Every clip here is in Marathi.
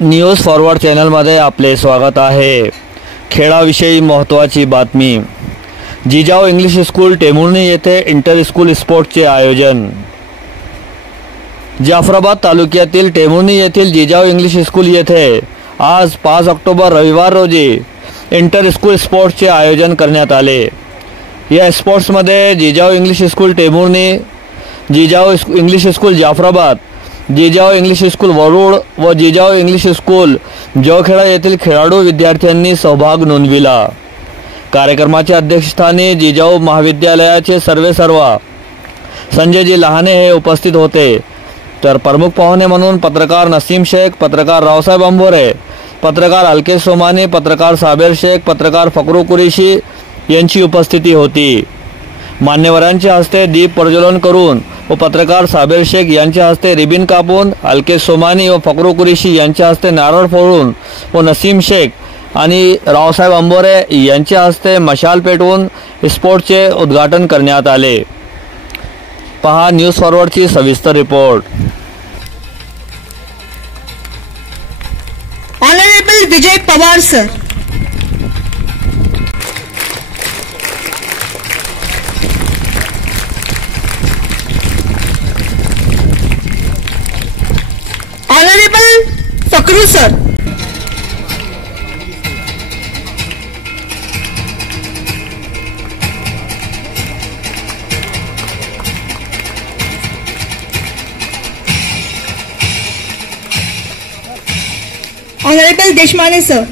न्यूज फॉरवर्ड चॅनलमध्ये आपले स्वागत आहे। खेळाविषयी महत्त्वाची बातमी। जिजाऊ इंग्लिश स्कूल टेंभुर्णी येथे इंटर स्कूल स्पोर्ट्सचे आयोजन। जाफराबाद तालुक्यातील टेंभुर्णी येथील जिजाऊ इंग्लिश स्कूल येथे आज 5 ऑक्टोबर रविवार रोजी इंटर स्कूल स्पोर्ट्सचे आयोजन करण्यात आले। या स्पोर्ट्समध्ये Jijau English school Tembhurni, Jijau English school Jafrabad, Jijau English school Warud व जिजाऊ इंग्लिश स्कूल जवखेडा येथील खेळाडू विद्यार्थ्यांनी सहभाग नोंदविला। कार्यक्रमाच्या अध्यक्षस्थानी जिजाऊ महाविद्यालयाचे सर्वेसर्वा संजयजी लहाने हे उपस्थित होते, तर प्रमुख पाहुणे म्हणून पत्रकार नसीम शेख, पत्रकार रावसाहेब अंभोरे, पत्रकार अलकेश सोमानी, पत्रकार साबेर शेख, पत्रकार फकरू कुरेशी यांची उपस्थिती होती। मान्यवरांच्या हस्ते दीप प्रज्वलन करून व पत्रकार साबेर शेख यांच्या हस्ते रिबिन कापून, अलकेश सोमानी व फकरू कुरेशी यांच्या हस्ते नारळ फोडून व नसीम शेख आणि रावसाहेब अंभोरे यांच्या हस्ते मशाल पेटवून स्पोर्ट्सचे उद्घाटन करण्यात आले। पहा न्यूज फॉरवर्डची सविस्तर रिपोर्ट। Honourable Vijay Pawar sir. Honourable Fakru sir. Honourable Deshmane sir.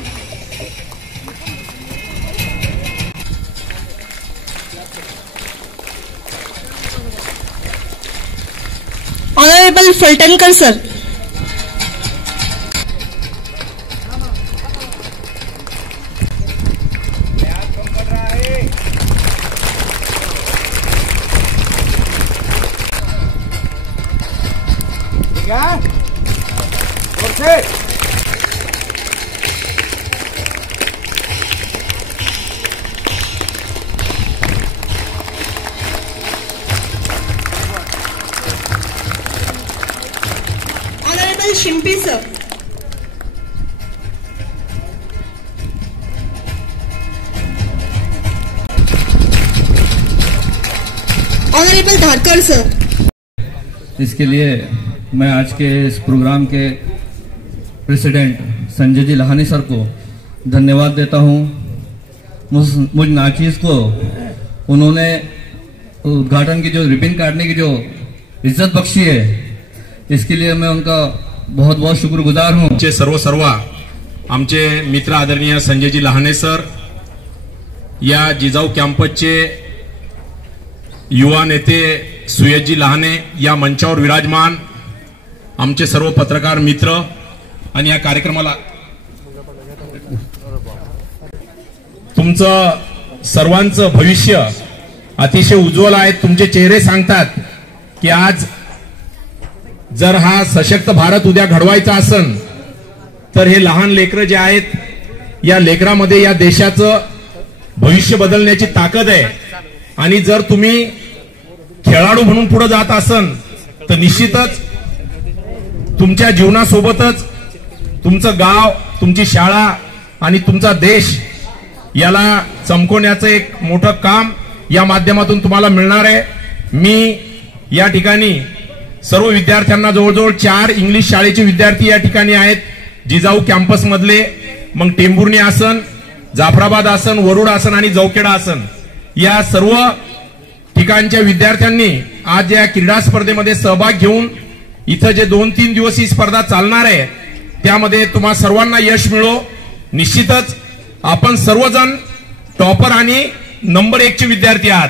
Honourable Phaltankar sir. Honourable Shimpi sir. Honourable Dharkar sir. इसके लिए मैं आज के इस प्रोग्राम के प्रेसिडेंट संजय जी लहानी सर को धन्यवाद देता हूँ। मुझ नाचीज को उन्होंने उद्घाटन की जो रिबन काटने की जो इज्जत बख्शी है, इसके लिए मैं उनका बहुत बहुत शुक्रगुजार हूँ। सर्व आमचे मित्र आदरणीय संजयजी लहाने सर, या जिजाऊ कॅम्पसचे युवा नेते सुयशजी लहाने या मंचावर विराजमान, आमचे सर्व पत्रकार मित्र आणि या कार्यक्रमाला तुमचं सर्वांचं भविष्य अतिशय उज्ज्वल आहे। तुमचे चेहरे सांगतात की आज जर हा सशक्त भारत उद्या घडवायचा असेल तर हे लहान लेकरं जे आहेत, या लेकरामध्ये या देशाचं भविष्य बदलण्याची ताकद आहे। आणि जर तुम्ही खेळाडू म्हणून पुढे जात असाल तर निश्चितच तुमच्या जीवनासोबतच तुमचं गाव, तुमची शाळा आणि तुमचा देश याला चमकवण्याचं एक मोठं काम या माध्यमातून तुम्हाला मिळणार आहे। मी या ठिकाणी सर्व विद्यार्थ्यांना, जवळजवळ 4 इंग्लिश शाळेचे विद्यार्थी या ठिकाणी आहेत, जिजाऊ कॅम्पस मधले, मग टेंभुर्णी आसन, जाफराबाद आसन, वरुड आसन आणि जवखेडा आसन, या सर्व ठिकाणच्या विद्यार्थ्यांनी आज या क्रीडा स्पर्धेमध्ये सहभाग घेऊन इथं जे 2-3 दिवस ही स्पर्धा चालणार आहे त्यामध्ये तुम्हा सर्वांना यश मिळो। निश्चितच आपण सर्वजण टॉपर आणि नंबर 1 चे विद्यार्थी आहात।